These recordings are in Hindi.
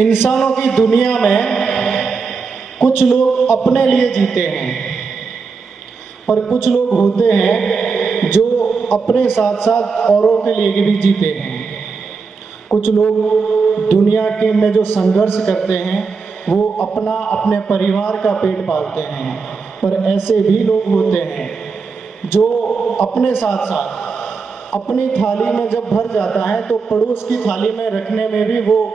इंसानों की दुनिया में कुछ लोग अपने लिए जीते हैं और कुछ लोग होते हैं जो अपने साथ साथ औरों के लिए भी जीते हैं। कुछ लोग दुनिया के में जो संघर्ष करते हैं वो अपना अपने परिवार का पेट पालते हैं, पर ऐसे भी लोग होते हैं जो अपने साथ साथ अपनी थाली में जब भर जाता है तो पड़ोस की थाली में रखने में भी वो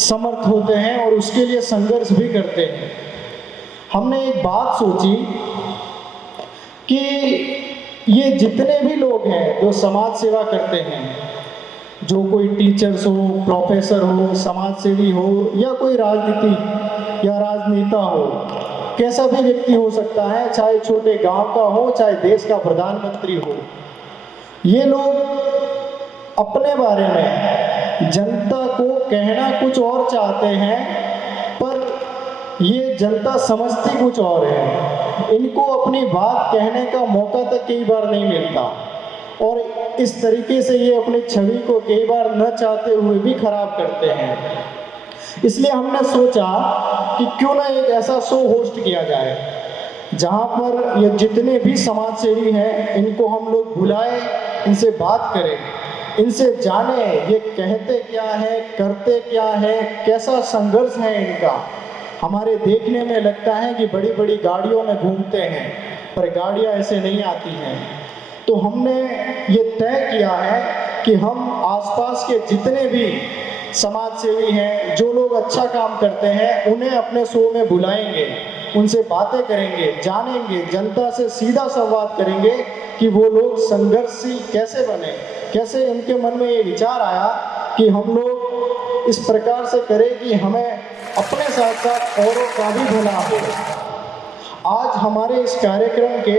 समर्थ होते हैं और उसके लिए संघर्ष भी करते हैं। हमने एक बात सोची कि ये जितने भी लोग हैं जो समाज सेवा करते हैं, जो कोई टीचर्स हो, प्रोफेसर हो, समाज सेवी हो या कोई राजनीति या राजनेता हो, कैसा भी व्यक्ति हो सकता है, चाहे छोटे गांव का हो चाहे देश का प्रधानमंत्री हो, ये लोग अपने बारे में जनता को कहना कुछ और चाहते हैं, पर ये जनता समझती कुछ और है। इनको अपनी बात कहने का मौका तक कई बार नहीं मिलता और इस तरीके से ये अपनी छवि को कई बार न चाहते हुए भी खराब करते हैं। इसलिए हमने सोचा कि क्यों ना एक ऐसा शो होस्ट किया जाए जहां पर ये जितने भी समाज सेवी हैं इनको हम लोग बुलाएं, इनसे बात करें, इनसे जाने ये कहते क्या है, करते क्या है, कैसा संघर्ष है इनका। हमारे देखने में लगता है कि बड़ी बड़ी गाड़ियों में घूमते हैं, पर गाड़ियां ऐसे नहीं आती हैं। तो हमने ये तय किया है कि हम आसपास के जितने भी समाज सेवी हैं, जो लोग अच्छा काम करते हैं, उन्हें अपने शो में बुलाएंगे, उनसे बातें करेंगे, जानेंगे, जनता से सीधा संवाद करेंगे कि वो लोग संघर्षशील कैसे बने, कैसे उनके मन में ये विचार आया कि हम लोग इस प्रकार से करें कि हमें अपने साथ साथ औरों का भी भला हो। आज हमारे इस कार्यक्रम के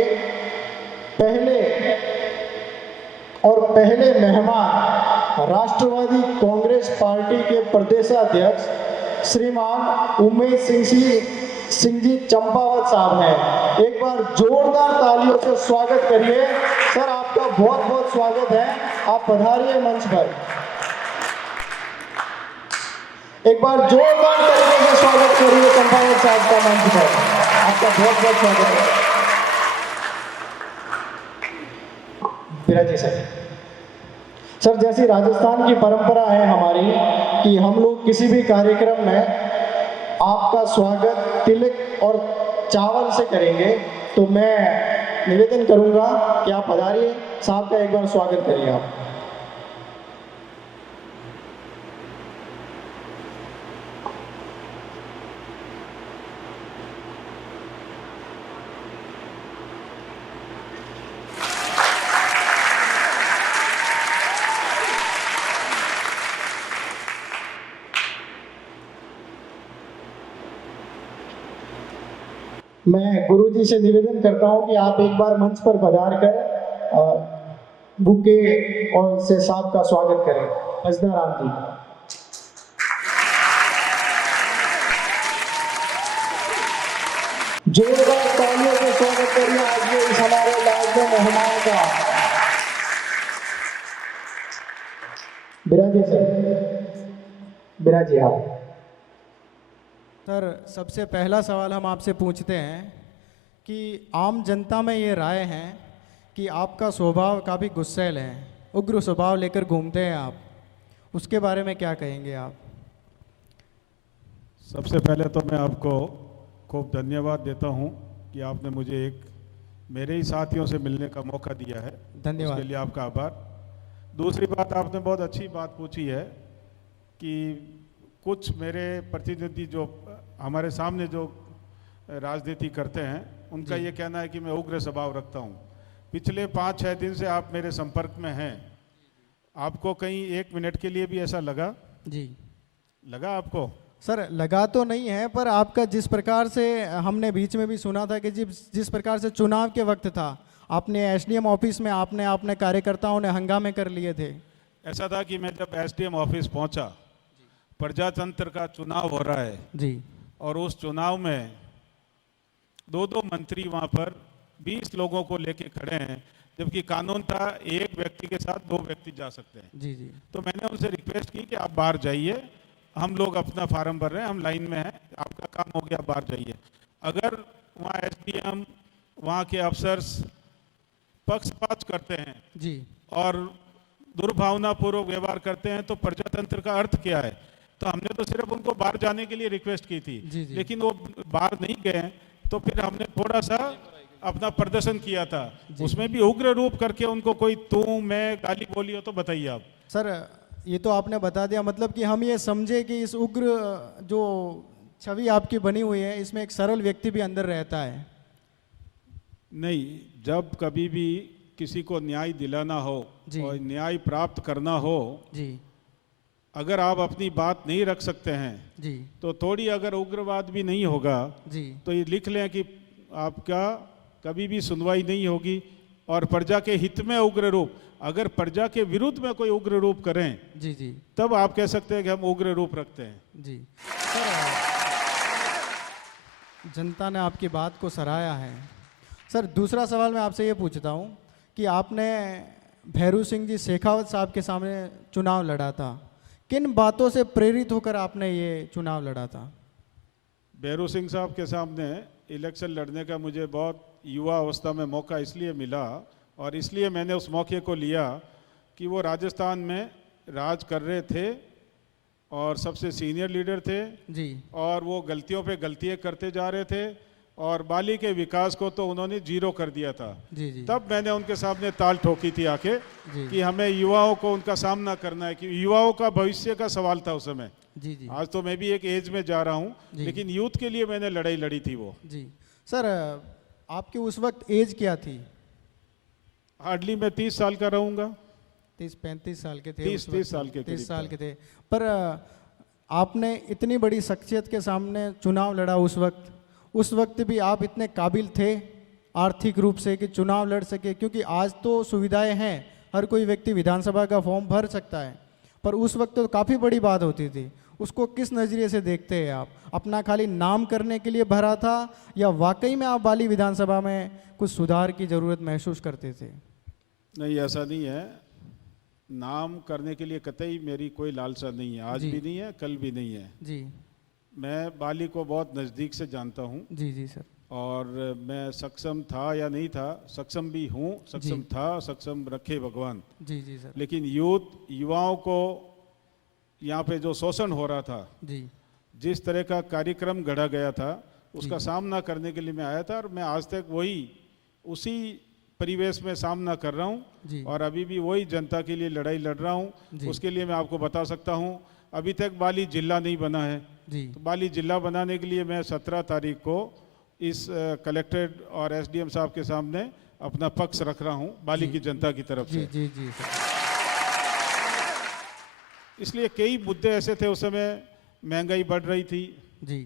पहले मेहमान राष्ट्रवादी कांग्रेस पार्टी के प्रदेशाध्यक्ष श्रीमान उमेश सिंह जी चंपावत साहब हैं। एक बार जोरदार तालियों से स्वागत करिए। सर, आपका बहुत बहुत स्वागत है, आप पधारिए मंच पर। एक बार जोरदार तरीके से स्वागत करिए चंपावत साहब का मंच पर। आपका बहुत बहुत स्वागत है। विराजी सर, जैसी राजस्थान की परंपरा है हमारी कि हम लोग किसी भी कार्यक्रम में आपका स्वागत तिलक और चावल से करेंगे, तो मैं निवेदन करूंगा कि आप पधारिए, साहब का एक बार स्वागत करिए आप। मैं गुरुजी से निवेदन करता हूं कि आप एक बार मंच पर पधार कर बुके और से साहब का स्वागत करें। अजदा राम जी। जोरदार तालियों से स्वागत करिए आज के इस हमारे लाजमी मेहमान का। बिराजी सर, बिराजी आप। सर, सबसे पहला सवाल हम आपसे पूछते हैं कि आम जनता में ये राय है कि आपका स्वभाव काफ़ी गुस्सैल है, उग्र स्वभाव लेकर घूमते हैं आप, उसके बारे में क्या कहेंगे आप? सबसे पहले तो मैं आपको खूब धन्यवाद देता हूं कि आपने मुझे एक मेरे ही साथियों से मिलने का मौका दिया है। धन्यवाद। उसके लिए आपका आभार। दूसरी बात, आपने बहुत अच्छी बात पूछी है कि कुछ मेरे प्रतिनिधि जो हमारे सामने जो राजनीति करते हैं, उनका ये कहना है कि मैं उग्र स्वभाव रखता हूँ। पिछले 5-6 दिन से आप मेरे संपर्क में हैं, आपको कहीं 1 मिनट के लिए भी ऐसा लगा? जी लगा आपको? सर, लगा तो नहीं है, पर आपका जिस प्रकार से हमने बीच में भी सुना था कि जिस प्रकार से चुनाव के वक्त था, आपने एसडीएम ऑफिस में आपने कार्यकर्ताओं ने हंगामे कर लिए थे। ऐसा था कि मैं जब एसडीएम ऑफिस पहुंचा, प्रजातंत्र का चुनाव हो रहा है जी, और उस चुनाव में 2-2 मंत्री वहां पर 20 लोगों को लेके खड़े हैं, जबकि कानून था एक व्यक्ति के साथ 2 व्यक्ति जा सकते हैं। जी जी। तो मैंने उनसे रिक्वेस्ट की कि आप बाहर जाइए हम लोग अपना फार्म भर रहे हैं, हम लाइन में हैं, आपका काम हो गया, बाहर जाइए। अगर वहाँ एसडीएम, वहाँ के अफसर्स पक्षपात करते हैं जी और दुर्भावनापूर्वक व्यवहार करते हैं तो प्रजातंत्र का अर्थ क्या है? तो हमने तो सिर्फ उनको बाहर जाने के लिए रिक्वेस्ट की थी, जी, जी। लेकिन वो बाहर नहीं गए, तो फिर हमने थोड़ा सा अपना प्रदर्शन किया था, उसमें भी उग्र रूप करके उनको कोई तू मैं गाली बोली हो तो बताइए आप। सर, ये तो आपने बता दिया, मतलब कि हम ये समझे कि इस उग्र जो छवि आपकी बनी हुई है इसमें एक सरल व्यक्ति भी अंदर रहता है। नहीं, जब कभी भी किसी को न्याय दिलाना हो जी। और न्याय प्राप्त करना हो, जी अगर आप अपनी बात नहीं रख सकते हैं जी तो थोड़ी अगर उग्रवाद भी नहीं होगा जी तो ये लिख लें कि आपका कभी भी सुनवाई नहीं होगी और प्रजा के हित में उग्र रूप, अगर प्रजा के विरुद्ध में कोई उग्र रूप करें जी जी तब आप कह सकते हैं कि हम उग्र रूप रखते हैं। जी। सर, जनता ने आपकी बात को सराहा है। सर, दूसरा सवाल मैं आपसे ये पूछता हूँ कि आपने भैरू सिंह जी शेखावत साहब के सामने चुनाव लड़ा था, किन बातों से प्रेरित होकर आपने ये चुनाव लड़ा था? भैरू सिंह साहब के सामने इलेक्शन लड़ने का मुझे बहुत युवा अवस्था में मौका इसलिए मिला और इसलिए मैंने उस मौके को लिया कि वो राजस्थान में राज कर रहे थे और सबसे सीनियर लीडर थे जी और वो गलतियों पे गलतियाँ करते जा रहे थे और बाली के विकास को तो उन्होंने जीरो कर दिया था। जी जी तब मैंने उनके सामने ताल ठोकी थी आके जी कि हमें युवाओं को उनका सामना करना है, कि युवाओं का भविष्य का सवाल था उस समय। जी जी आज तो मैं भी एक एज में जा रहा हूँ, जी। लेकिन यूथ के लिए मैंने लड़ाई लड़ी थी वो। जी। सर, आपकी उस वक्त एज क्या थी? हार्डली मैं 30 साल का रहूँगा। 30-35 साल के थे? 30 साल के 30 करीब साल था। के थे। पर आपने इतनी बड़ी शख्सियत के सामने चुनाव लड़ा उस वक्त भी आप इतने काबिल थे आर्थिक रूप से कि चुनाव लड़ सके? क्योंकि आज तो सुविधाएं हैं, हर कोई व्यक्ति विधानसभा का फॉर्म भर सकता है, पर उस वक्त तो काफ़ी बड़ी बात होती थी। उसको किस नज़रिए से देखते हैं आप? अपना खाली नाम करने के लिए भरा था या वाकई में आप बाली विधानसभा में कुछ सुधार की ज़रूरत महसूस करते थे? नहीं, ऐसा नहीं है। नाम करने के लिए कतई मेरी कोई लालसा नहीं है, आज जी। भी नहीं है, कल भी नहीं है। जी मैं बाली को बहुत नज़दीक से जानता हूँ जी जी सर। और मैं सक्षम था या नहीं था, सक्षम भी हूँ, सक्षम जी। था, सक्षम रखे भगवान। जी जी सर। लेकिन युवाओं को यहाँ पे जो शोषण हो रहा था, जी जिस तरह का कार्यक्रम गढ़ा गया था, उसका जी। सामना करने के लिए मैं आया था और मैं आज तक उसी परिवेश में सामना कर रहा हूँ जी और अभी भी वही जनता के लिए लड़ाई लड़ रहा हूँ। जी। उसके लिए मैं आपको बता सकता हूँ, अभी तक बाली जिला नहीं बना है, जी तो बाली जिला बनाने के लिए मैं 17 तारीख को इस कलेक्टेड और एसडीएम साहब के सामने अपना पक्ष रख रहा हूँ बाली जी। की जनता की तरफ जी से। जी जी सर। इसलिए कई मुद्दे ऐसे थे उस समय, महंगाई बढ़ रही थी, जी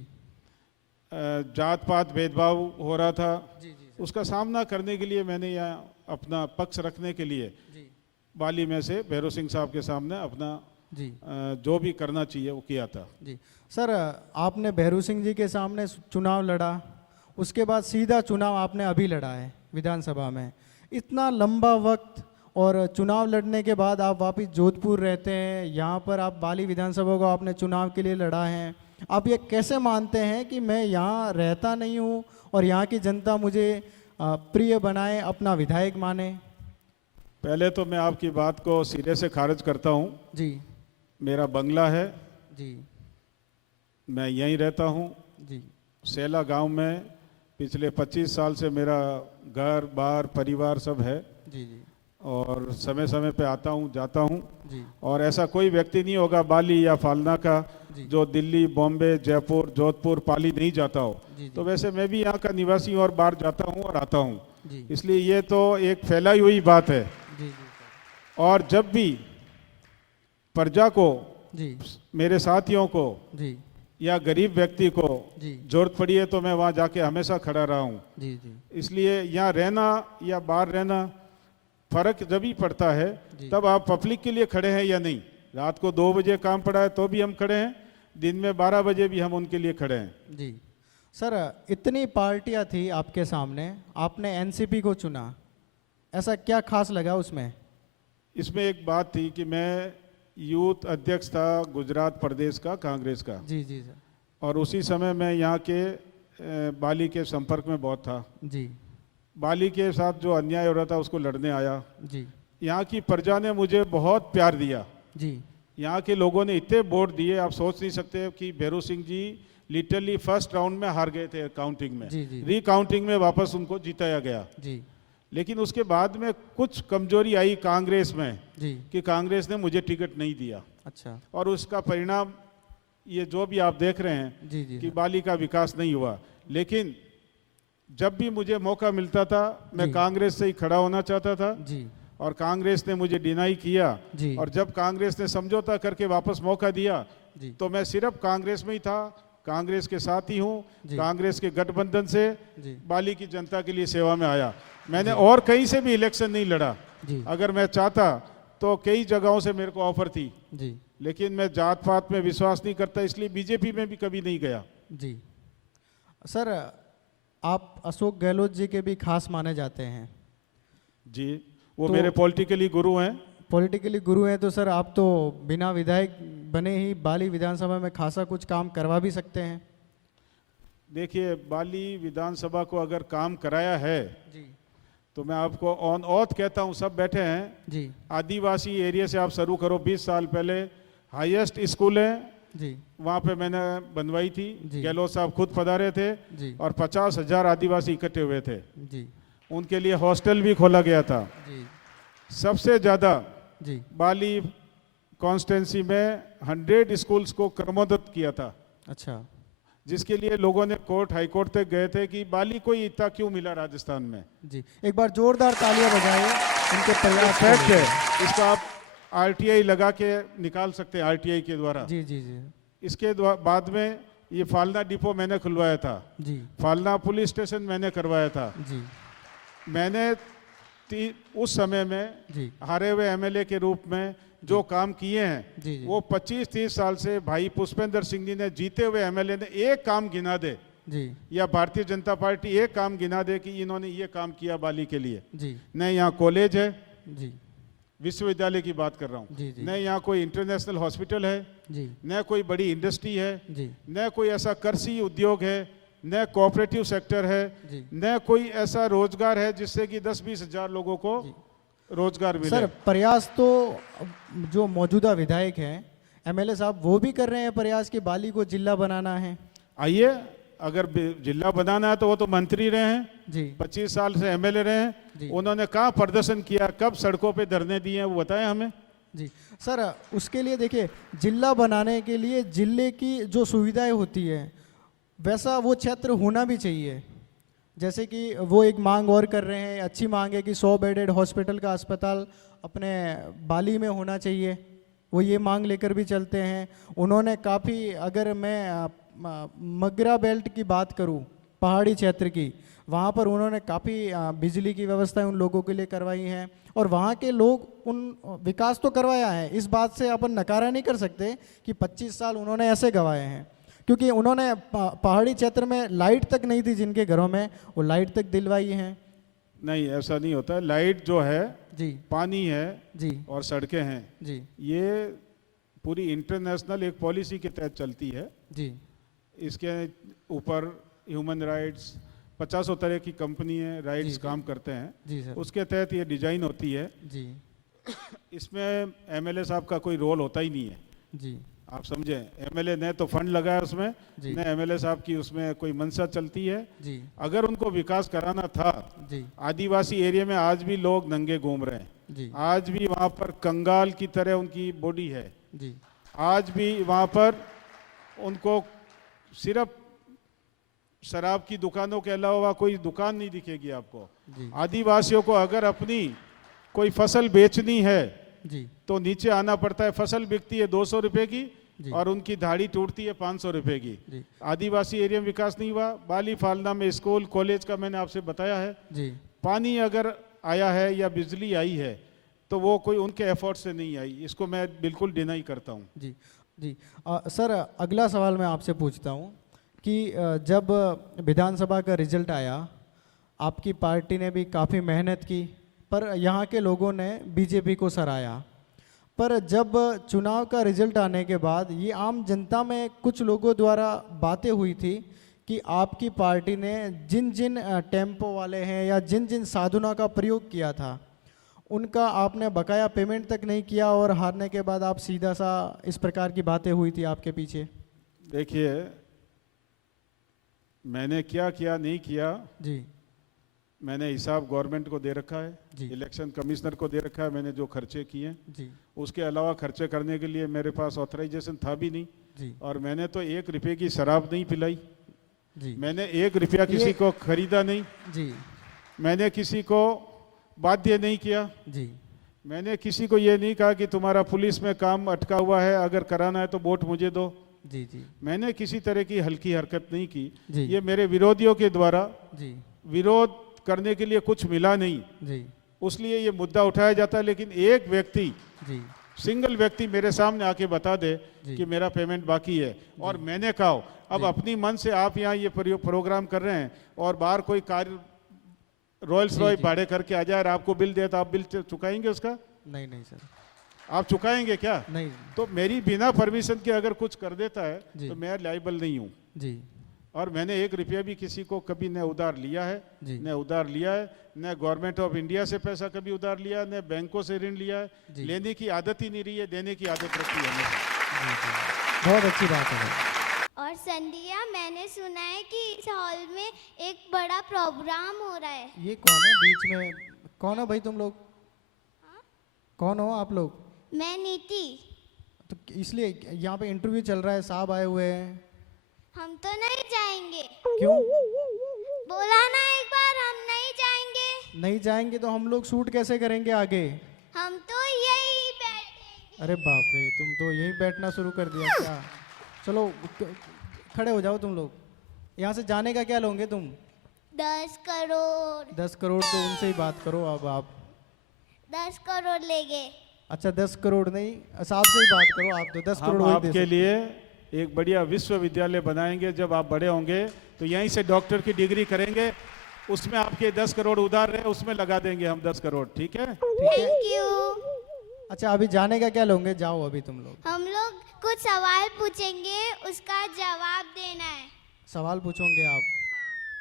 जात पात भेदभाव हो रहा था, जी जी उसका सामना करने के लिए मैंने यहाँ अपना पक्ष रखने के लिए जी बाली में से भैरू सिंह साहब के सामने अपना जी जो भी करना चाहिए वो किया था। जी। सर, आपने भैरू सिंह जी के सामने चुनाव लड़ा, उसके बाद सीधा चुनाव आपने अभी लड़ा है विधानसभा में। इतना लंबा वक्त और चुनाव लड़ने के बाद आप वापस जोधपुर रहते हैं, यहाँ पर आप बाली विधानसभा को आपने चुनाव के लिए लड़ा है। आप ये कैसे मानते हैं कि मैं यहाँ रहता नहीं हूँ और यहाँ की जनता मुझे प्रिय बनाए, अपना विधायक माने? पहले तो मैं आपकी बात को सिरे से खारिज करता हूँ। जी मेरा बंगला है, जी मैं यहीं रहता हूँ जी सेला गांव में। पिछले 25 साल से मेरा घर बार परिवार सब है जी जी और समय समय पे आता हूँ जाता हूँ। जी और ऐसा कोई व्यक्ति नहीं होगा बाली या फालना का जी। जो दिल्ली, बॉम्बे, जयपुर, जोधपुर, पाली नहीं जाता हो। जी जी तो वैसे मैं भी यहाँ का निवासी हूँ और बाहर जाता हूँ और आता हूँ, जी इसलिए ये तो एक फैलाई हुई बात है। जी जी और जब भी प्रजा को, जी मेरे साथियों को जी या गरीब व्यक्ति को जी जरूरत पड़ी है तो मैं वहाँ जाके हमेशा खड़ा रहा हूँ। जी जी इसलिए यहाँ रहना या बाहर रहना फर्क जब ही पड़ता है जी। तब आप पब्लिक के लिए खड़े हैं या नहीं। रात को 2 बजे काम पड़ा है तो भी हम खड़े हैं, दिन में 12 बजे भी हम उनके लिए खड़े हैं। जी। सर, इतनी पार्टियां थी आपके सामने, आपने एनसीपी को चुना, ऐसा क्या खास लगा उसमें? इसमें एक बात थी कि मैं यूथ अध्यक्ष था गुजरात प्रदेश का कांग्रेस का, जी जी सर। और उसी समय मैं यहाँ के बाली के संपर्क में बहुत था। जी बाली के साथ जो अन्याय हो रहा था उसको लड़ने आया। जी यहाँ की प्रजा ने मुझे बहुत प्यार दिया। जी यहाँ के लोगों ने इतने वोट दिए, आप सोच नहीं सकते कि Bhairu Singh ji literally first round में हार गए थे काउंटिंग में, जी जी रिकाउंटिंग में वापस उनको जिताया गया। जी लेकिन उसके बाद में कुछ कमजोरी आई कांग्रेस में जी। कि कांग्रेस ने मुझे टिकट नहीं दिया, अच्छा। और उसका परिणाम ये जो भी आप देख रहे हैं जी जी कि सर। बाली का विकास नहीं हुआ। लेकिन जब भी मुझे मौका मिलता था मैं जी। कांग्रेस से ही खड़ा होना चाहता था, जी और कांग्रेस ने मुझे डिनाई किया। जी और जब कांग्रेस ने समझौता करके वापस मौका दिया जी तो मैं सिर्फ कांग्रेस में ही था, कांग्रेस के साथ ही हूँ, जी। कांग्रेस के गठबंधन से जी बाली की जनता के लिए सेवा में आया। मैंने और कहीं से भी इलेक्शन नहीं लड़ा। जी अगर मैं चाहता तो कई जगहों से मेरे को ऑफर थी, जी लेकिन मैं जात पात में विश्वास नहीं करता, इसलिए बीजेपी में भी कभी नहीं गया। जी। सर आप अशोक गहलोत जी के भी खास माने जाते हैं, जी, वो तो- मेरे पॉलिटिकली गुरु हैं। पॉलिटिकली गुरु हैं, तो सर आप तो बिना विधायक बने ही बाली विधानसभा में खासा कुछ काम करवा भी सकते हैं। देखिए, बाली विधानसभा को अगर काम कराया है जी तो मैं आपको ऑन ऑथ कहता हूँ, सब बैठे हैं, जी आदिवासी एरिया से आप शुरू करो। 20 साल पहले हाईएस्ट स्कूल है जी वहाँ पे मैंने बनवाई थी, जी। गहलोत साहब खुद पधारे थे, जी और 50,000 आदिवासी इकट्ठे हुए थे। जी उनके लिए हॉस्टल भी खोला गया था। जी सबसे ज़्यादा जी बाली कॉन्स्टिट्यूंसी में 100 स्कूल्स को क्रमोन्नत किया था, अच्छा जिसके लिए लोगों ने कोर्ट हाई कोर्ट तक गए थे कि बाली को इतना क्यों मिला राजस्थान में। जी। एक बार जोरदार तालियां बजाइए उनके प्रयास के फैक्ट लिए। है, इसको आप आरटीआई लगा के निकाल सकते हैं, आरटीआई के द्वारा। जी जी जी इसके बाद में ये फालना डिपो मैंने खुलवाया था, जी फालना पुलिस स्टेशन मैंने करवाया था। जी मैंने उस समय में जी हारे हुए एमएलए के रूप में जो काम किए हैं जी जी वो 25-30 साल से भाई पुष्पेंद्र सिंह जी ने, जीते हुए एमएलए ने एक काम गिना दे, जी या भारतीय जनता पार्टी एक काम गिना दे कि इन्होंने ये काम किया बाली के लिए। जी न यहाँ कॉलेज है, जी विश्वविद्यालय की बात कर रहा हूँ, जी जी न यहाँ कोई इंटरनेशनल हॉस्पिटल है, जी न कोई बड़ी इंडस्ट्री है, जी न कोई ऐसा कृषि उद्योग है, न कोऑपरेटिव सेक्टर है, जी। न कोई ऐसा रोजगार है जिससे कि 10-20 हजार लोगों को रोजगार मिले। सर प्रयास तो जो मौजूदा विधायक हैं एमएलए साहब वो भी कर रहे हैं प्रयास कि बाली को जिला बनाना है। आइए, अगर जिला बनाना है तो वो तो मंत्री रहे हैं, जी 25 साल से एमएलए रहे जी। हैं, उन्होंने कहाँ प्रदर्शन किया, कब सड़कों पे धरने दिए हैं, वो बताएं हमें। जी। सर उसके लिए देखिए, जिला बनाने के लिए जिले की जो सुविधाएं होती है वैसा वो क्षेत्र होना भी चाहिए। जैसे कि वो एक मांग और कर रहे हैं, अच्छी मांग है कि 100 बेडेड हॉस्पिटल का अस्पताल अपने बाली में होना चाहिए, वो ये मांग लेकर भी चलते हैं। उन्होंने काफ़ी, अगर मैं मगरा बेल्ट की बात करूं, पहाड़ी क्षेत्र की, वहाँ पर उन्होंने काफ़ी बिजली की व्यवस्थाएं उन लोगों के लिए करवाई हैं, और वहाँ के लोग उन विकास तो करवाया है, इस बात से अपन नकारा नहीं कर सकते कि 25 साल उन्होंने ऐसे गंवाए हैं, क्योंकि उन्होंने पहाड़ी क्षेत्र में लाइट तक नहीं थी जिनके घरों में, वो लाइट तक दिलवाई हैं। नहीं, ऐसा नहीं होता है। लाइट जो है, जी पानी है जी और सड़कें हैं, जी ये पूरी इंटरनेशनल एक पॉलिसी के तहत चलती है। जी इसके ऊपर ह्यूमन राइट्स, 50 तरह की कंपनी है, राइट्स जी, काम करते हैं, जी सर उसके तहत ये डिजाइन होती है। जी इसमें एमएलए साहब का कोई रोल होता ही नहीं है, जी आप समझें। एमएलए ने तो फंड लगाया उसमें, जी न एमएलए साहब की उसमें कोई मंशा चलती है। जी अगर उनको विकास कराना था, जी आदिवासी एरिया में आज भी लोग नंगे घूम रहे हैं, जी आज भी वहाँ पर कंगाल की तरह उनकी बॉडी है, जी आज भी वहाँ पर उनको सिर्फ शराब की दुकानों के अलावा कोई दुकान नहीं दिखेगी आपको। जी आदिवासियों को अगर अपनी कोई फसल बेचनी है जी तो नीचे आना पड़ता है, फसल बिकती है 200 रुपए की जी। और उनकी दाढ़ी टूटती है 500 रुपए की। जी आदिवासी एरिया में विकास नहीं हुआ। बाली फालना में स्कूल कॉलेज का मैंने आपसे बताया है। जी पानी अगर आया है या बिजली आई है तो वो कोई उनके एफर्ट से नहीं आई, इसको मैं बिल्कुल डिनाई करता हूँ। जी जी। सर अगला सवाल मैं आपसे पूछता हूँ कि जब विधानसभा का रिजल्ट आया, आपकी पार्टी ने भी काफ़ी मेहनत की, पर यहाँ के लोगों ने बीजेपी को सराहा। पर जब चुनाव का रिजल्ट आने के बाद ये आम जनता में कुछ लोगों द्वारा बातें हुई थी कि आपकी पार्टी ने जिन जिन टेम्पो वाले हैं या जिन जिन साधनों का प्रयोग किया था उनका आपने बकाया पेमेंट तक नहीं किया और हारने के बाद आप सीधा सा इस प्रकार की बातें हुई थी आपके पीछे। देखिए, मैंने क्या किया नहीं किया, जी मैंने हिसाब गवर्नमेंट को दे रखा है, जी इलेक्शन कमिश्नर को दे रखा है। मैंने जो खर्चे किए, जी उसके अलावा खर्चे करने के लिए मेरे पास ऑथराइजेशन था भी नहीं। जी और मैंने तो 1 रुपये की शराब नहीं पिलाई, जी मैंने 1 रुपया किसी को खरीदा नहीं, जी मैंने किसी को बाध्य नहीं किया, जी मैंने किसी को ये नहीं कहा कि तुम्हारा पुलिस में काम अटका हुआ है, अगर कराना है तो वोट मुझे दो। जी जी मैंने किसी तरह की हल्की हरकत नहीं की। जी ये मेरे विरोधियों के द्वारा जी विरोध करने के लिए कुछ मिला नहीं, जी उसलिए ये मुद्दा उठाया जाता है। लेकिन एक व्यक्ति, जी सिंगल व्यक्ति मेरे सामने आके बता दे जी। कि मेरा पेमेंट बाकी है और मैंने कहा अब अपनी मन से आप यहाँ ये प्रोग्राम कर रहे हैं और बाहर कोई कार्य रॉयल्स जी, रॉय जी। भाड़े करके आ जाए और आपको बिल दे तो आप बिल चुकाएंगे उसका? नहीं नहीं सर, आप चुकाएंगे क्या? नहीं तो मेरी बिना परमिशन के अगर कुछ कर देता है जी। तो मैं लायबल नहीं हूँ। जी और मैंने 1 रुपया भी किसी को कभी न उधार लिया है, जी न उधार लिया है, न गवर्नमेंट ऑफ इंडिया से पैसा कभी उधार लिया, न बैंकों से ऋण लिया है। जी। लेने की आदत ही नहीं रही है, देने की आदत रखी है हमेशा। जी जी, बहुत अच्छी बात है सर। और संध्या, मैंने सुना है कि इस हॉल में एक बड़ा प्रोग्राम हो रहा है। ये कौन है बीच में? कौन हो भाई तुम लोग? कौन हो आप लोग? मैं नीति। तो इसलिए यहाँ पे इंटरव्यू चल रहा है, साहब आए हुए हैं। हम तो नहीं जाएंगे। क्यों बोला ना एक बार, हम नहीं जाएंगे। नहीं जाएंगे? तो हम लोग शूट कैसे करेंगे आगे? हम तो यही बैठेंगे। अरे बाप रे, तुम तो यहीं बैठना शुरू कर दिया क्या? चलो खड़े हो जाओ तुम लोग। यहाँ से जाने का क्या लोगे तुम? 10 करोड़। 10 करोड़ तो उनसे ही बात करो अब आप। 10 करोड़ ले गए। अच्छा 10 करोड़ नहीं, साहब से ही बात करो आप। तो 10 करोड़ हम वही दे आपके सकते। लिए एक बढ़िया विश्वविद्यालय बनाएंगे। जब आप बड़े होंगे तो यहीं से डॉक्टर की डिग्री करेंगे, उसमें आपके 10 करोड़ उधार रहे, उसमें लगा देंगे हम 10 करोड़। ठीक है? Thank you. अच्छा अभी जाने का क्या लोगे? जाओ अभी तुम लोग। हम लोग कुछ सवाल पूछेंगे, उसका जवाब देना है। सवाल पूछोगे आप?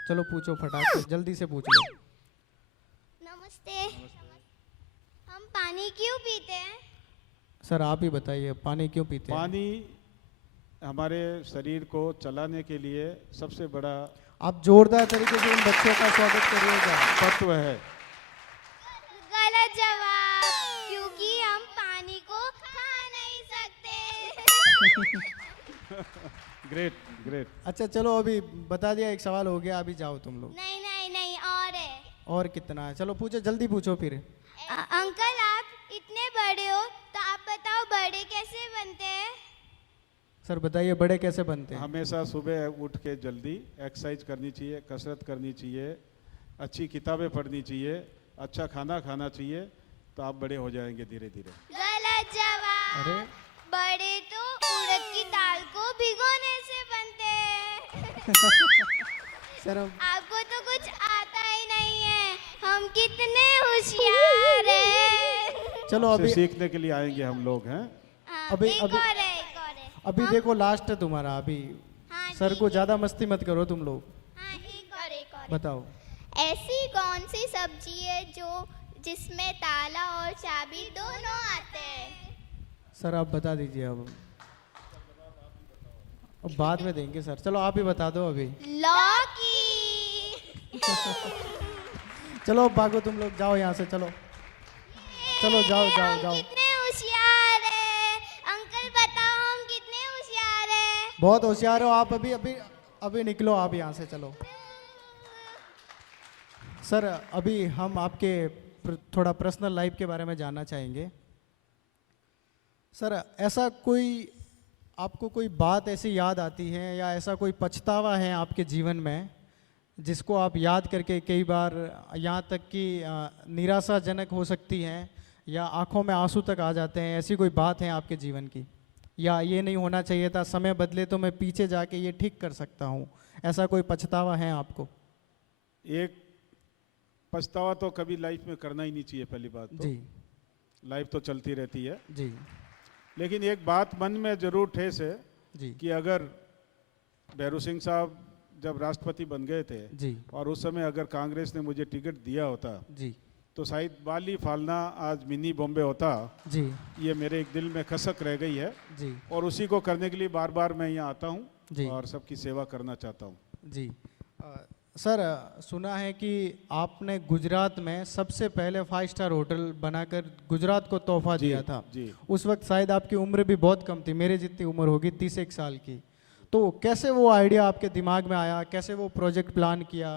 चलो पूछो फटाक से, जल्दी से पूछ लो। नमस्ते। हम पानी क्यों पीते हैं? सर आप ही बताइए, पानी क्यों पीते हैं? पानी हमारे शरीर को चलाने के लिए सबसे बड़ा आप जोरदार तरीके से इन बच्चों का स्वागत करिएगा। तत्व है। गलत जवाब, क्योंकि हम पानी को खा नहीं सकते। Great great. अच्छा चलो अभी बता दिया, एक सवाल हो गया, अभी जाओ तुम लोग। नहीं नहीं नहीं, और है। और कितना है? चलो पूछो, जल्दी पूछो फिर। अंकल, आप इतने बड़े हो तो आप बताओ बड़े कैसे बनते हैं? सर बताइए बड़े कैसे बनते हैं? हमेशा सुबह उठ के जल्दी एक्सरसाइज करनी चाहिए, कसरत करनी चाहिए, अच्छी किताबें पढ़नी चाहिए, अच्छा खाना खाना चाहिए, तो आप बड़े हो जाएंगे धीरे धीरे। गलत जवाब। अरे बड़े तो उड़द की दाल को भिगोने से बनते हैं। सर अब आपको तो कुछ आता ही नहीं है। हम कितने होशियार हैं। चलो आपसे अभी सीखने के लिए आएंगे हम लोग हैं। हाँ, अभी- एक अभी- और है, एक और है। अभी देखो लास्ट है तुम्हारा। अभी हाँ, सर ठीक को है। ज़्यादा मस्ती मत करो तुम लोग। हाँ, एक और है। बताओ। ऐसी कौन सी सब्जी है जिसमें ताला और चाबी दोनों आते हैं? सर आप बता दीजिए अब बाद में देंगे सर। चलो आप ही बता दो अभी। लौकी। चलो अब भागो तुम लोग, जाओ यहाँ से। चलो चलो जाओ जाओ हम जाओ। कितने होशियार हैं। अंकल बताओ, हम कितने होशियार हैं? बहुत होशियार हो आप। अभी अभी अभी निकलो आप यहाँ से। चलो सर अभी हम आपके थोड़ा पर्सनल लाइफ के बारे में जानना चाहेंगे। सर ऐसा कोई आपको कोई बात ऐसी याद आती है या ऐसा कोई पछतावा है आपके जीवन में जिसको आप याद करके कई बार यहाँ तक कि निराशाजनक हो सकती हैं या आंखों में आंसू तक आ जाते हैं? ऐसी कोई बात है आपके जीवन की, या ये नहीं होना चाहिए था, समय बदले तो मैं पीछे जाके ये ठीक कर सकता हूँ, ऐसा कोई पछतावा है आपको? एक पछतावा तो कभी लाइफ में करना ही नहीं चाहिए, पहली बात तो। जी लाइफ तो चलती रहती है, जी लेकिन एक बात मन में जरूर ठेस है जी कि अगर भैरू सिंह साहब जब राष्ट्रपति बन गए थे जी और उस समय अगर कांग्रेस ने मुझे टिकट दिया होता जी तो शायद बाली फालना आज मिनी बॉम्बे होता। जी ये मेरे एक दिल में खसक रह गई है जी और उसी को करने के लिए बार बार मैं यहाँ आता जी। हूँ और सबकी सेवा करना चाहता हूँ। जी सर, सुना है कि आपने गुजरात में सबसे पहले 5 स्टार होटल बनाकर गुजरात को तोहफा जी, दिया था। जी। उस वक्त शायद आपकी उम्र भी बहुत कम थी, मेरे जितनी उम्र होगी 31 साल की। तो कैसे वो आइडिया आपके दिमाग में आया, कैसे वो प्रोजेक्ट प्लान किया?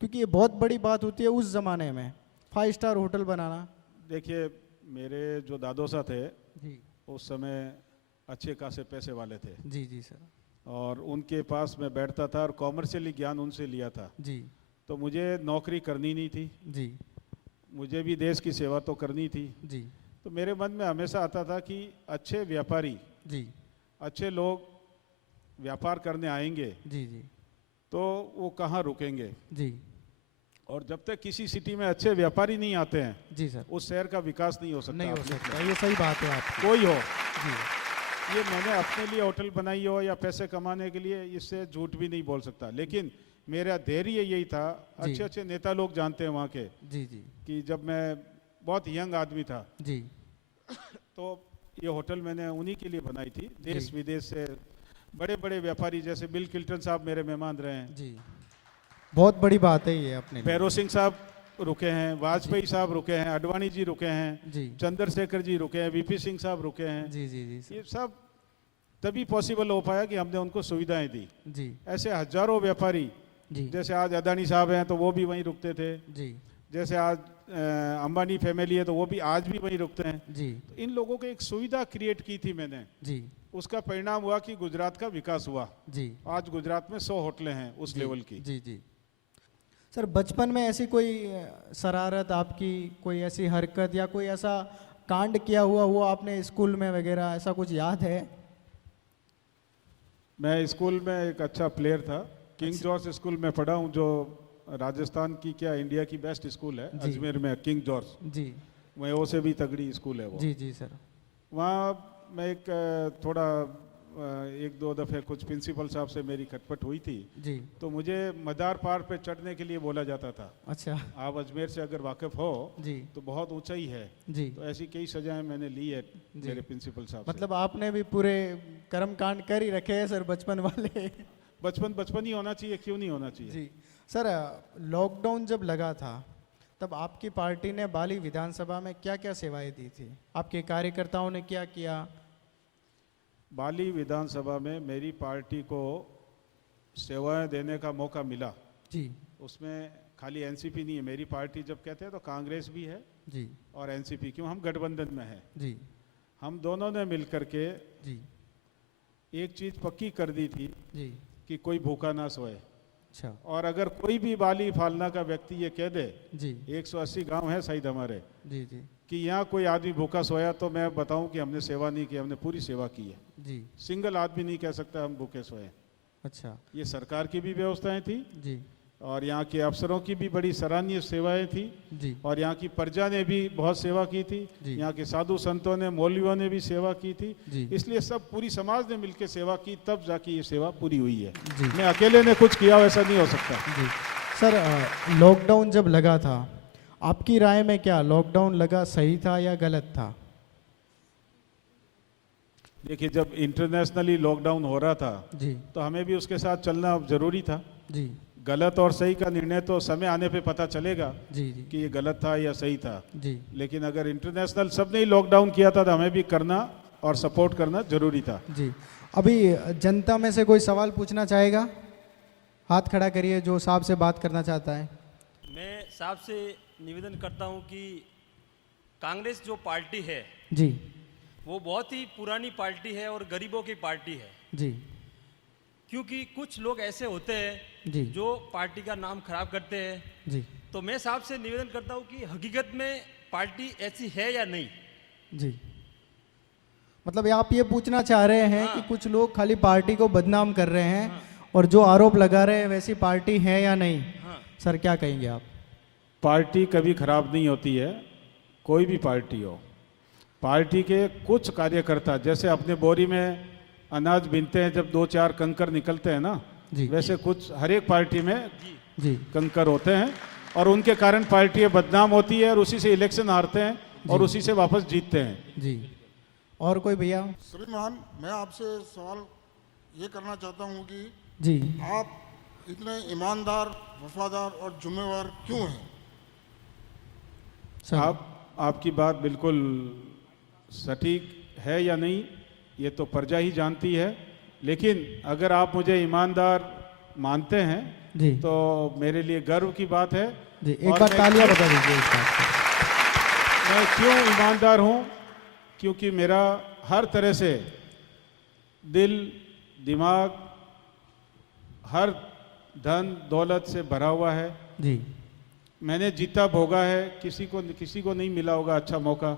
क्योंकि ये बहुत बड़ी बात होती है उस ज़माने में 5 स्टार होटल बनाना। देखिए, मेरे जो दादोसा थे जी उस समय अच्छे खासे पैसे वाले थे जी जी सर। और उनके पास मैं बैठता था और कॉमर्शियली ज्ञान उनसे लिया था। जी तो मुझे नौकरी करनी नहीं थी, जी मुझे भी देश की सेवा तो करनी थी। जी तो मेरे मन में हमेशा आता था कि अच्छे व्यापारी, जी अच्छे लोग व्यापार करने आएंगे जी जी तो वो कहाँ रुकेंगे, जी और जब तक किसी सिटी में अच्छे व्यापारी नहीं आते हैं जी सर, उस शहर का विकास नहीं हो सकता। नहीं हो आपने सकता। ये सही बात है आपकी। कोई हो, जी ये मैंने अपने लिए होटल बनाई हो या पैसे कमाने के लिए, इससे झूठ भी नहीं बोल सकता। लेकिन मेरा धैर्य यही था, जी। अच्छे अच्छे नेता लोग जानते हैं वहाँ के, जी जी कि जब मैं बहुत यंग आदमी था जी तो ये होटल मैंने उन्हीं के लिए बनाई थी। देश जी। विदेश से बड़े बड़े व्यापारी जैसे बिल क्लिंटन साहब मेरे मेहमान रहे हैं, जी, बहुत बड़ी बात है ये अपने लिए। भैरो सिंह साहब रुके हैं, वाजपेयी साहब रुके हैं, अडवाणी जी रुके हैं, जी चंद्रशेखर जी रुके हैं, वीपी सिंह साहब रुके हैं। जी जी जी सर। ये सब तभी पॉसिबल हो पाया कि हमने उनको सुविधाएं दी। जी ऐसे हजारों व्यापारी, जी जैसे आज अदानी साहब हैं तो वो भी वहीं रुकते थे, जी जैसे आज अंबानी फैमिली है तो वो भी आज भी वहीं रुकते हैं। जी तो इन लोगों को एक सुविधा क्रिएट की थी मैंने, जी उसका परिणाम हुआ कि गुजरात का विकास हुआ। जी आज गुजरात में 100 होटलें हैं उस जी, लेवल की। जी जी सर, बचपन में ऐसी कोई शरारत आपकी, कोई ऐसी हरकत या कोई ऐसा कांड किया हुआ वो आपने स्कूल में वगैरह, ऐसा कुछ याद है? मैं स्कूल में एक अच्छा प्लेयर था, किंग जॉर्ज स्कूल में पढ़ा हूँ, जो राजस्थान की क्या इंडिया की बेस्ट स्कूल है जी। अजमेर में, किंग जॉर्ज। जी वो से भी तगड़ी स्कूल है वो। जी जी सर। वहाँ मैं एक थोड़ा एक दो दफ़े कुछ प्रिंसिपल साहब से मेरी खटपट हुई थी, जी तो मुझे मदार पहाड़ पे चढ़ने के लिए बोला जाता था। अच्छा। आप अजमेर से अगर वाकिफ हो जी तो बहुत ऊंचाई है। जी तो ऐसी कई सजाएं मैंने ली है जी। मेरे प्रिंसिपल साहब से। मतलब आपने भी पूरे कर्म कांड कर ही रखे हैं सर, बचपन वाले। बचपन ही होना चाहिए, क्यों नहीं होना चाहिए। जी सर, लॉकडाउन जब लगा था तब आपकी पार्टी ने बाली विधानसभा में क्या क्या सेवाएं दी थी? आपके कार्यकर्ताओं ने क्या किया? बाली विधानसभा में मेरी पार्टी को सेवाएं देने का मौका मिला। जी उसमें खाली एनसीपी नहीं है, मेरी पार्टी जब कहते हैं तो कांग्रेस भी है जी और एनसीपी, क्यों हम गठबंधन में हैं। जी हम दोनों ने मिलकर के जी एक चीज़ पक्की कर दी थी जी। कि कोई भूखा ना सोए। अच्छा। और अगर कोई भी बाली फालना का व्यक्ति ये कह दे, जी 180 गांव है शायद हमारे, जी जी कि यहाँ कोई आदमी भूखा सोया, तो मैं बताऊं कि हमने सेवा नहीं की, हमने पूरी सेवा की है। जी। सिंगल आदमी नहीं कह सकता हम भूखे सोए। अच्छा। ये सरकार की भी व्यवस्थाएं थी जी और यहाँ के अफसरों की भी बड़ी सराहनीय सेवाएं थी जी और यहाँ की प्रजा ने भी बहुत सेवा की थी। जी। यहाँ के साधु संतों ने, मौलवियों ने भी सेवा की थी। जी इसलिए सब पूरी समाज ने मिलकर सेवा की, तब जाके ये सेवा पूरी हुई है। जी मैं अकेले ने कुछ किया वैसा नहीं हो सकता। जी सर, लॉकडाउन जब लगा था, आपकी राय में क्या लॉकडाउन लगा सही था या गलत था? देखिए, जब इंटरनेशनली लॉकडाउन हो रहा था जी तो हमें भी उसके साथ चलना जरूरी था। जी गलत और सही का निर्णय तो समय आने पे पता चलेगा जी जी कि ये गलत था या सही था। जी लेकिन अगर इंटरनेशनल सबने ही लॉकडाउन किया था तो हमें भी करना और सपोर्ट करना जरूरी था। जी। अभी जनता में से कोई सवाल पूछना चाहेगा? हाथ खड़ा करिए जो साहब से बात करना चाहता है। मैं साहब से निवेदन करता हूं कि कांग्रेस जो पार्टी है जी वो बहुत ही पुरानी पार्टी है और गरीबों की पार्टी है। जी क्योंकि कुछ लोग ऐसे होते हैं जी जो पार्टी का नाम खराब करते हैं। जी तो मैं साहब से निवेदन करता हूं कि हकीकत में पार्टी ऐसी है या नहीं। जी, मतलब आप ये पूछना चाह रहे हैं कि कुछ लोग खाली पार्टी को बदनाम कर रहे हैं और जो आरोप लगा रहे हैं वैसी पार्टी है या नहीं? हाँ। सर क्या कहेंगे आप? पार्टी कभी खराब नहीं होती है, कोई भी पार्टी हो, पार्टी के कुछ कार्यकर्ता जैसे अपने बोरी में अनाज बीनते हैं, जब 2-4 कंकर निकलते हैं ना, जी वैसे कुछ हर एक पार्टी में जी कंकर होते हैं और उनके कारण पार्टी बदनाम होती है और उसी से इलेक्शन हारते हैं और उसी से वापस जीतते हैं। जी। और कोई भैया? श्रीमान, मैं आपसे सवाल ये करना चाहता हूँ कि जी आप इतने ईमानदार, वफादार और जिम्मेवार क्यों हैं? सर, आपकी बात बिल्कुल सटीक है या नहीं ये तो प्रजा ही जानती है, लेकिन अगर आप मुझे ईमानदार मानते हैं जी तो मेरे लिए गर्व की बात है। जी, एक और बार मैं तालियां बता दीजिए इस बात पर। मैं क्यों ईमानदार हूँ? क्योंकि मेरा हर तरह से दिल, दिमाग, हर धन दौलत से भरा हुआ है। जी मैंने जीता भोगा है, किसी को नहीं मिला होगा अच्छा मौका।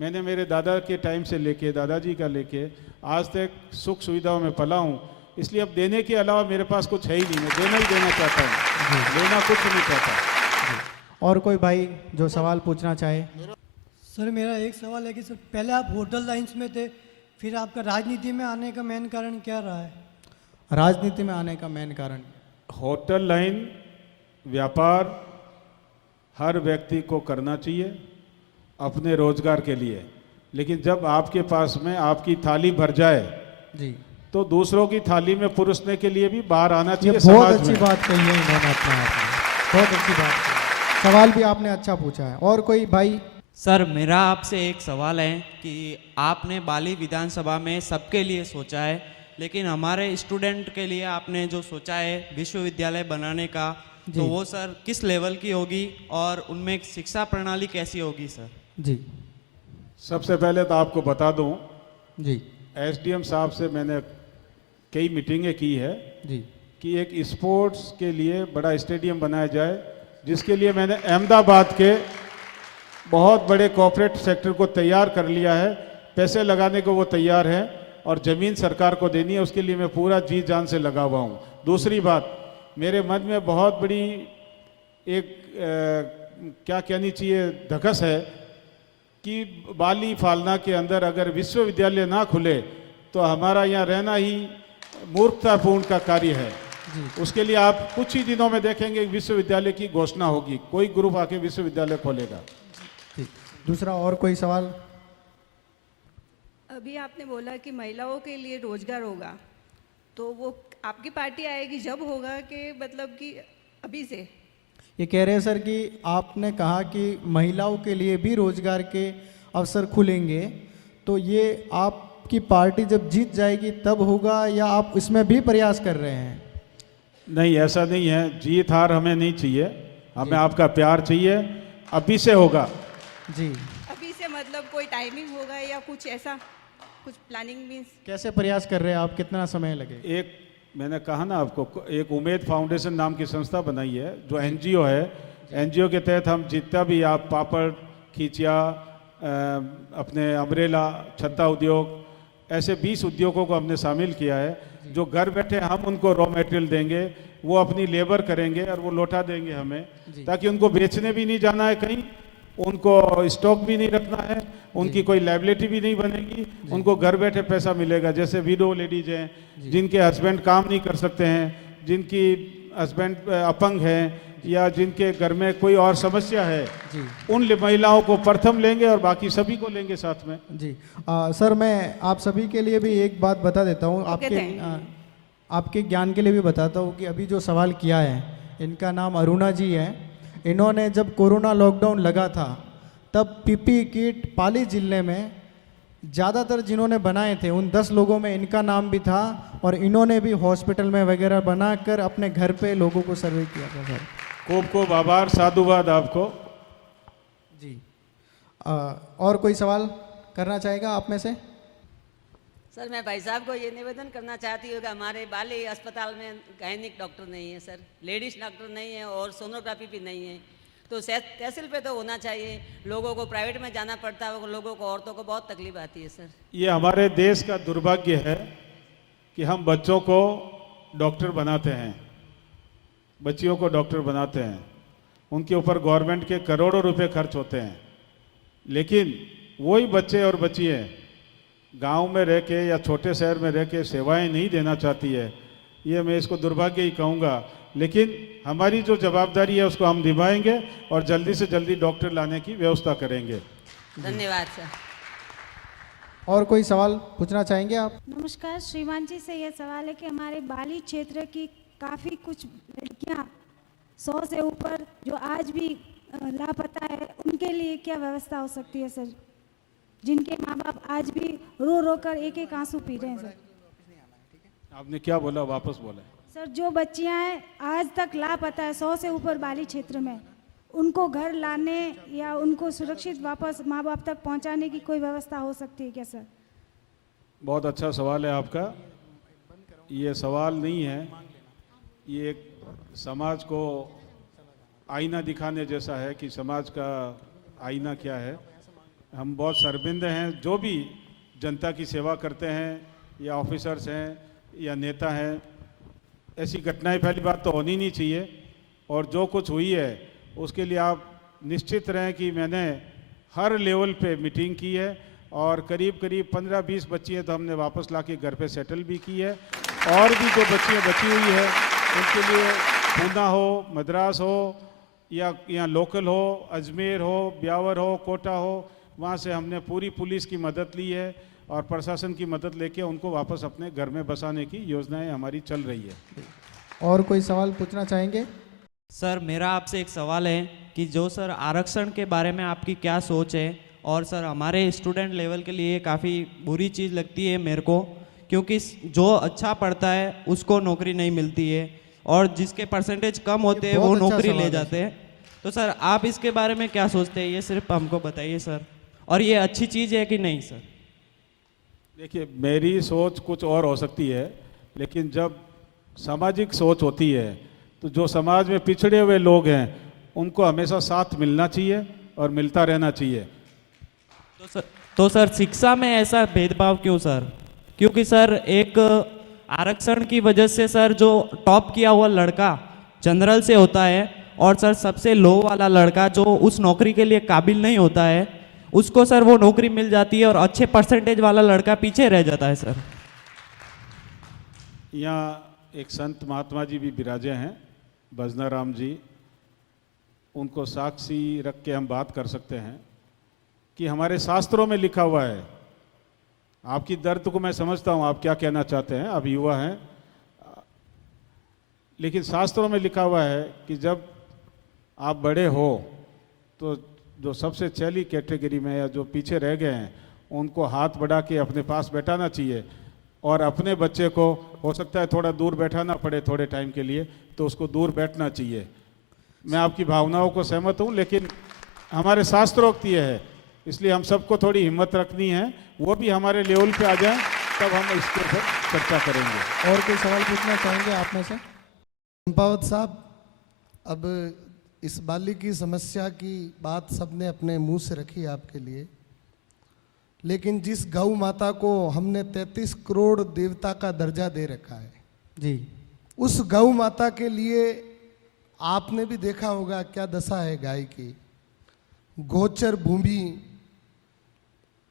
मैंने मेरे दादा के टाइम से लेके, दादाजी का लेके आज तक सुख सुविधाओं में पला हूँ, इसलिए अब देने के अलावा मेरे पास कुछ है ही नहीं। मैं देना ही देना चाहता हूँ, लेना कुछ नहीं चाहता। और कोई भाई जो सवाल पूछना चाहे? सर, मेरा एक सवाल है कि सर पहले आप होटल लाइंस में थे, फिर आपका राजनीति में आने का मेन कारण क्या रहा है? राजनीति में आने का मेन कारण? होटल लाइन व्यापार हर व्यक्ति को करना चाहिए अपने रोजगार के लिए, लेकिन जब आपके पास में आपकी थाली भर जाए जी, तो दूसरों की थाली में परोसने के लिए भी बाहर आना ये चाहिए। बहुत समाज अच्छी में बात कही है इन्होंने अपने आप में, बहुत अच्छी बात कही। सवाल भी आपने अच्छा पूछा है। और कोई भाई? सर, मेरा आपसे एक सवाल है कि आपने बाली विधानसभा में सबके लिए सोचा है, लेकिन हमारे स्टूडेंट के लिए आपने जो सोचा है विश्वविद्यालय बनाने का, तो वो सर किस लेवल की होगी और उनमें शिक्षा प्रणाली कैसी होगी सर? जी सबसे पहले तो आपको बता दूं, जी एसडीएम साहब से मैंने कई मीटिंगें की है जी कि एक स्पोर्ट्स के लिए बड़ा स्टेडियम बनाया जाए, जिसके लिए मैंने अहमदाबाद के बहुत बड़े कॉर्पोरेट सेक्टर को तैयार कर लिया है। पैसे लगाने को वो तैयार है और ज़मीन सरकार को देनी है, उसके लिए मैं पूरा जी जान से लगा हुआ हूँ। दूसरी बात, मेरे मन में बहुत बड़ी एक क्या कहनी चाहिए धकस है कि बाली फालना के अंदर अगर विश्वविद्यालय ना खुले तो हमारा यहाँ रहना ही मूर्खतापूर्ण का कार्य है। उसके लिए आप कुछ ही दिनों में देखेंगे विश्वविद्यालय की घोषणा होगी, कोई ग्रुप आके विश्वविद्यालय खोलेगा। ठीक। दूसरा और कोई सवाल? अभी आपने बोला कि महिलाओं के लिए रोजगार होगा, तो वो आपकी पार्टी आएगी जब होगा कि मतलब कि अभी से? ये कह रहे हैं सर कि आपने कहा कि महिलाओं के लिए भी रोजगार के अवसर खुलेंगे, तो ये आपकी पार्टी जब जीत जाएगी तब होगा या आप इसमें भी प्रयास कर रहे हैं? नहीं, ऐसा नहीं है, जीत हार हमें नहीं चाहिए, हमें आपका प्यार चाहिए। अभी से होगा जी। अभी से मतलब कोई टाइमिंग होगा या कुछ ऐसा, कुछ प्लानिंग मीन्स? कैसे प्रयास कर रहे हैं आप? कितना समय लगे? एक मैंने कहा ना आपको, एक उमेद फाउंडेशन नाम की संस्था बनाई है जो एनजीओ है। एनजीओ के तहत हम जितना भी आप पापड़, खींचिया, अपने अम्ब्रेला, छत्ता उद्योग, ऐसे 20 उद्योगों को हमने शामिल किया है, जो घर बैठे हम उनको रॉ मटेरियल देंगे, वो अपनी लेबर करेंगे और वो लौटा देंगे हमें, ताकि उनको बेचने भी नहीं जाना है कहीं, उनको स्टॉक भी नहीं रखना है, उनकी कोई लाइबिलिटी भी नहीं बनेगी, उनको घर बैठे पैसा मिलेगा। जैसे विडो लेडीज हैं जिनके हस्बैंड काम नहीं कर सकते हैं, जिनकी हस्बैंड अपंग हैं या जिनके घर में कोई और समस्या है, उन महिलाओं को प्रथम लेंगे और बाकी सभी को लेंगे साथ में। जी सर, मैं आप सभी के लिए भी एक बात बता देता हूँ, आपके ज्ञान के लिए भी बताता हूँ कि अभी जो सवाल किया है, इनका नाम अरुणा जी है। इन्होंने जब कोरोना लॉकडाउन लगा था तब पीपी किट पाली जिले में ज़्यादातर जिन्होंने बनाए थे उन 10 लोगों में इनका नाम भी था, और इन्होंने भी हॉस्पिटल में वगैरह बनाकर अपने घर पे लोगों को सर्वे किया था सर। खूब खूब आभार, साधुवाद आपको। जी और कोई सवाल करना चाहेगा आप में से? सर, मैं भाई साहब को ये निवेदन करना चाहती हूँ कि हमारे बाली अस्पताल में गायनिक डॉक्टर नहीं है सर, लेडीज डॉक्टर नहीं है और सोनोग्राफी भी नहीं है, तो तहसील पे तो होना चाहिए। लोगों को प्राइवेट में जाना पड़ता है, लोगों को, औरतों को बहुत तकलीफ आती है सर। ये हमारे देश का दुर्भाग्य है कि हम बच्चों को डॉक्टर बनाते हैं, बच्चियों को डॉक्टर बनाते हैं, उनके ऊपर गवर्नमेंट के करोड़ों रुपए खर्च होते हैं, लेकिन वही बच्चे और बच्चियाँ गांव में रह के या छोटे शहर में रह के सेवाएँ नहीं देना चाहती है, ये मैं इसको दुर्भाग्य ही कहूँगा। लेकिन हमारी जो जवाबदारी है उसको हम निभाएंगे और जल्दी से जल्दी डॉक्टर लाने की व्यवस्था करेंगे। धन्यवाद सर। और कोई सवाल पूछना चाहेंगे आप? नमस्कार, श्रीमान जी से यह सवाल है कि हमारे बाली क्षेत्र की काफ़ी कुछ लड़कियां 100 से ऊपर जो आज भी लापता है, उनके लिए क्या व्यवस्था हो सकती है सर, जिनके माँ बाप आज भी रो रो कर एक एक आंसू पी रहे हैं सर? आपने क्या बोला, वापस बोला? सर, जो बच्चियां हैं आज तक लापता है 100 से ऊपर बाली क्षेत्र में, उनको घर लाने या उनको सुरक्षित वापस माँ बाप तक पहुंचाने की कोई व्यवस्था हो सकती है क्या सर? बहुत अच्छा सवाल है आपका। ये सवाल नहीं है, ये एक समाज को आईना दिखाने जैसा है कि समाज का आईना क्या है। हम बहुत शर्मिंदे हैं, जो भी जनता की सेवा करते हैं या ऑफिसर्स हैं या नेता हैं, ऐसी घटनाएं पहली बात तो होनी नहीं चाहिए। और जो कुछ हुई है उसके लिए आप निश्चित रहें कि मैंने हर लेवल पे मीटिंग की है और करीब करीब 15-20 बच्चियाँ तो हमने वापस लाके घर पे सेटल भी की है। और भी जो बच्चियाँ बची हुई है उनके लिए पूना हो, मद्रास हो या यहाँ लोकल हो, अजमेर हो, ब्यावर हो, कोटा हो, वहाँ से हमने पूरी पुलिस की मदद ली है और प्रशासन की मदद लेके उनको वापस अपने घर में बसाने की योजनाएं हमारी चल रही है। और कोई सवाल पूछना चाहेंगे? सर, मेरा आपसे एक सवाल है कि जो सर आरक्षण के बारे में आपकी क्या सोच है? और सर हमारे स्टूडेंट लेवल के लिए काफ़ी बुरी चीज़ लगती है मेरे को, क्योंकि जो अच्छा पढ़ता है उसको नौकरी नहीं मिलती है और जिसके परसेंटेज कम होते हैं वो नौकरी ले जाते हैं। तो सर आप इसके बारे में क्या सोचते हैं, ये सिर्फ हमको बताइए सर। और ये अच्छी चीज़ है कि नहीं सर? देखिए, मेरी सोच कुछ और हो सकती है, लेकिन जब सामाजिक सोच होती है तो जो समाज में पिछड़े हुए लोग हैं उनको हमेशा साथ मिलना चाहिए और मिलता रहना चाहिए। तो सर शिक्षा में ऐसा भेदभाव क्यों सर? क्योंकि सर एक आरक्षण की वजह से सर जो टॉप किया हुआ लड़का जनरल से होता है और सर सबसे लो वाला लड़का जो उस नौकरी के लिए काबिल नहीं होता है उसको सर वो नौकरी मिल जाती है और अच्छे परसेंटेज वाला लड़का पीछे रह जाता है सर। यहाँ एक संत महात्मा जी भी विराजे हैं, भजनाराम जी, उनको साक्षी रख के हम बात कर सकते हैं कि हमारे शास्त्रों में लिखा हुआ है। आपकी दर्द को मैं समझता हूँ, आप क्या कहना चाहते हैं, आप युवा हैं, लेकिन शास्त्रों में लिखा हुआ है कि जब आप बड़े हो तो जो सबसे चली कैटेगरी में या जो पीछे रह गए हैं उनको हाथ बढ़ा के अपने पास बैठाना चाहिए और अपने बच्चे को हो सकता है थोड़ा दूर बैठाना पड़े थोड़े टाइम के लिए, तो उसको दूर बैठना चाहिए। मैं आपकी भावनाओं को सहमत हूँ, लेकिन हमारे शास्त्रोक्त ये है, इसलिए हम सबको थोड़ी हिम्मत रखनी है, वो भी हमारे लेवल पे आ जाएं तब हम इसके ऊपर चर्चा करेंगे। और कोई सवाल पूछना चाहेंगे आप में से? चंपावत साहब, अब इस बाली की समस्या की बात सबने अपने मुंह से रखी आपके लिए, लेकिन जिस गौ माता को हमने 33 करोड़ देवता का दर्जा दे रखा है जी, उस गौ माता के लिए आपने भी देखा होगा क्या दशा है गाय की। गोचर भूमि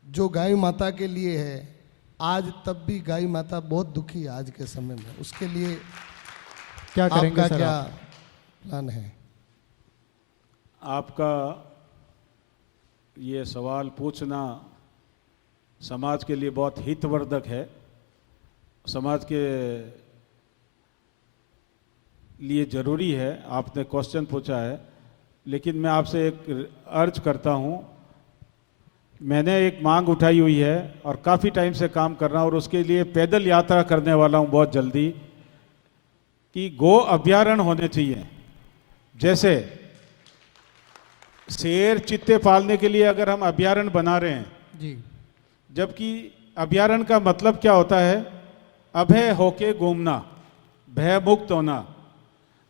जो गाय माता के लिए है, आज तब भी गाय माता बहुत दुखी है आज के समय में। उसके लिए क्या करेंगे आपका सर? क्या प्लान है? आपका ये सवाल पूछना समाज के लिए बहुत हितवर्धक है, समाज के लिए ज़रूरी है। आपने क्वेश्चन पूछा है, लेकिन मैं आपसे एक अर्ज करता हूँ। मैंने एक मांग उठाई हुई है और काफ़ी टाइम से काम कर रहा हूँ और उसके लिए पैदल यात्रा करने वाला हूँ बहुत जल्दी, कि गो अभयारण्य होने चाहिए। जैसे शेर चीते पालने के लिए अगर हम अभयारण्य बना रहे हैं जी, जबकि अभयारण्य का मतलब क्या होता है? अभय होके घूमना, भय मुक्त होना।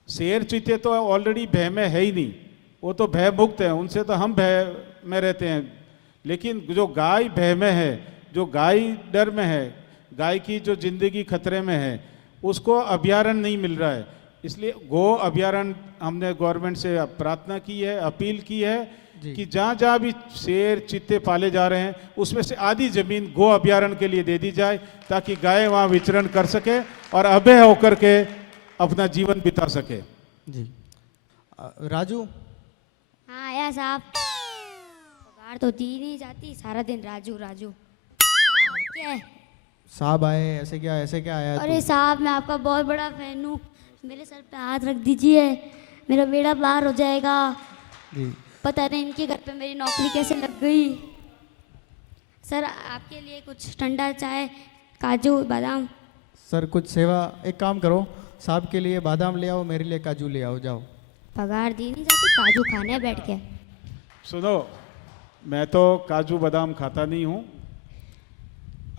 शेर चीते तो ऑलरेडी भय में है ही नहीं, वो तो भय मुक्त है, उनसे तो हम भय में रहते हैं। लेकिन जो गाय भय में है, जो गाय डर में है, गाय की जो जिंदगी खतरे में है, उसको अभयारण्य नहीं मिल रहा है। इसलिए गो अभयारण्य हमने गवर्नमेंट से प्रार्थना की है, अपील की है कि जहाँ जहाँ भी शेर चीते पाले जा रहे हैं उसमें से आधी जमीन गो अभ्यारण्य के लिए दे दी जाए, ताकि गाय वहाँ विचरण कर सके और अभय होकर के अपना जीवन बिता सके। जी राजू। हाँ आया साहब, पगार तो दी नहीं जाती, सारा दिन राजू राजू। क्या है साहब आए, ऐसे क्या आया अरे तू? साहब मैं आपका बहुत बड़ा फैन हूँ, मेरे सर पे हाथ रख दीजिए, मेरा बेड़ा पार हो जाएगा। जी पता नहीं इनके घर पे मेरी नौकरी कैसे लग गई। सर आपके लिए कुछ ठंडा चाय, काजू बादाम। सर कुछ सेवा, एक काम करो, साहब के लिए बादाम ले आओ, मेरे लिए काजू ले आओ, जाओ। पगार दी नहीं जाती, काजू खाने हैं बैठ के। सुनो, मैं तो काजू बादाम खाता नहीं हूँ,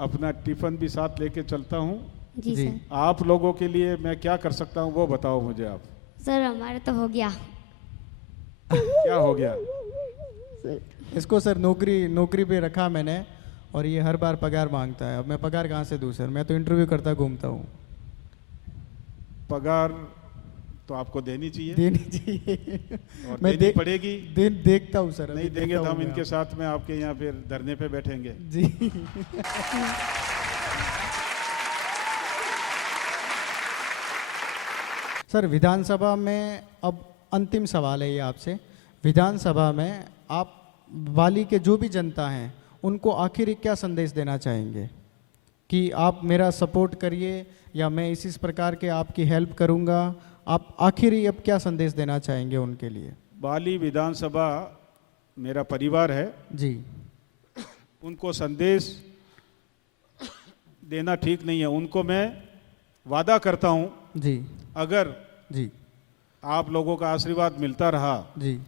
अपना टिफिन भी साथ लेके चलता हूँ। जी सर। आप लोगों के लिए मैं क्या कर सकता हूँ वो बताओ मुझे आप। सर हमारे तो हो गया। क्या हो गया? इसको सर नौकरी पे रखा मैंने, और ये हर बार पगार मांगता है। अब मैं पगार कहाँ से दूँ सर, मैं तो इंटरव्यू करता घूमता हूँ। पगार तो आपको देनी चाहिए। देनी चाहिए और मैं देनी पड़ेगी। देखता हूँ सर। नहीं देंगे तो हम इनके साथ में आपके यहाँ फिर धरने पे बैठेंगे। जी सर विधानसभा में अब अंतिम सवाल है ये आपसे। विधानसभा में आप वाली के जो भी जनता हैं उनको आखिर क्या संदेश देना चाहेंगे कि आप मेरा सपोर्ट करिए या मैं इस प्रकार के आपकी हेल्प करूंगा, आप आखिर अब क्या संदेश देना चाहेंगे उनके लिए? बाली विधानसभा मेरा परिवार है जी। उनको संदेश देना ठीक नहीं है। उनको मैं वादा करता हूँ जी, अगर जी आप लोगों का आशीर्वाद मिलता रहा जी,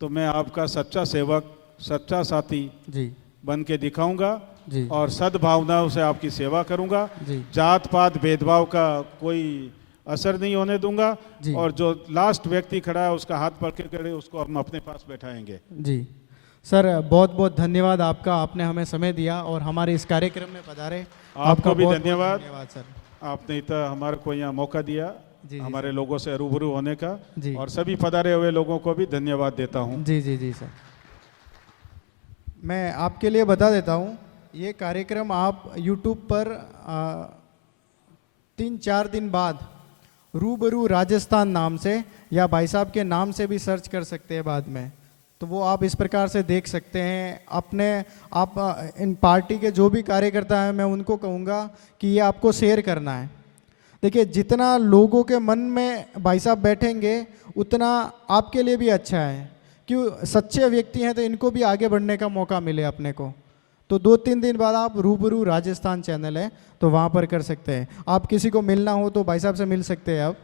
तो मैं आपका सच्चा सेवक, सच्चा साथी जी बन के दिखाऊंगा जी, और सद्भावनाओं से आपकी सेवा करूंगा। जी, जात पात भेदभाव का कोई असर नहीं होने दूंगा। जी। और जो लास्ट व्यक्ति खड़ा है उसका हाथ पकड़ के उसको हम अपने पास बैठाएंगे। जी सर, बहुत बहुत धन्यवाद आपका, आपने हमें समय दिया और हमारे इस कार्यक्रम में पधारे। आपको भी बहुत-बहुत धन्यवाद सर। आपने इतना हमारे को यहाँ मौका दिया जी, हमारे लोगों से रूबरू होने का। जी। और सभी पधारे हुए लोगों को भी धन्यवाद देता हूँ। जी जी जी सर, मैं आपके लिए बता देता हूँ, ये कार्यक्रम आप YouTube पर 3-4 दिन बाद रूबरू राजस्थान नाम से या भाई साहब के नाम से भी सर्च कर सकते हैं बाद में, तो वो आप इस प्रकार से देख सकते हैं। आप इन पार्टी के जो भी कार्यकर्ता हैं मैं उनको कहूँगा कि ये आपको शेयर करना है। देखिए जितना लोगों के मन में भाई साहब बैठेंगे उतना आपके लिए भी अच्छा है, क्यों सच्चे व्यक्ति हैं तो इनको भी आगे बढ़ने का मौका मिले अपने को। तो 2-3 दिन बाद आप रूबरू राजस्थान चैनल है तो वहाँ पर कर सकते हैं। आप किसी को मिलना हो तो भाई साहब से मिल सकते हैं आप।